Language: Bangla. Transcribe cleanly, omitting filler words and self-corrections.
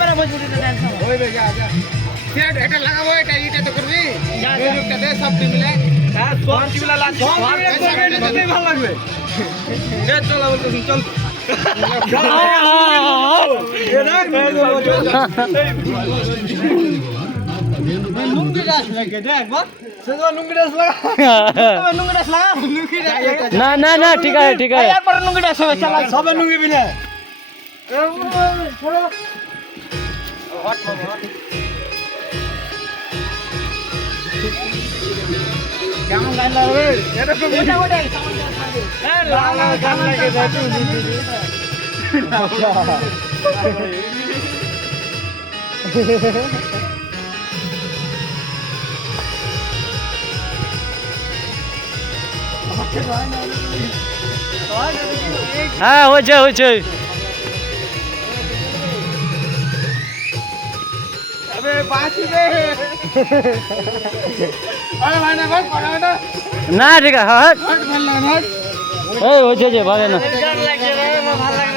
বেড়া মজবুরি তো ডান্স হইবে যা যা এটা লাগাবো এটা তো করবি এই লোকটা দে সব মিলে হ্যাঁ সব মিলে লাগবে ভালো লাগবে চল বলতেছিস চল লুঙ্গি ডাস লাগে দেখ বল সেজো লুঙ্গি ডাস লাগা লুঙ্গি ডাস লাগা না না না ঠিক আছে ঠিক আছে একবার লুঙ্গি ডাস হবে চল সবে লুঙ্গি বিনা কেমন গান লাগবে এরকম হ্যাঁ লালা গান লাগে হ্যাঁ হয়েছে হয়েছে अबे बात दे अरे भाई ना बस पड़ा ना না ঠিক আছে হ্যাঁ हट बोल ना हट এই হয়েছে যে ভালো না গান লাগে ভালো লাগে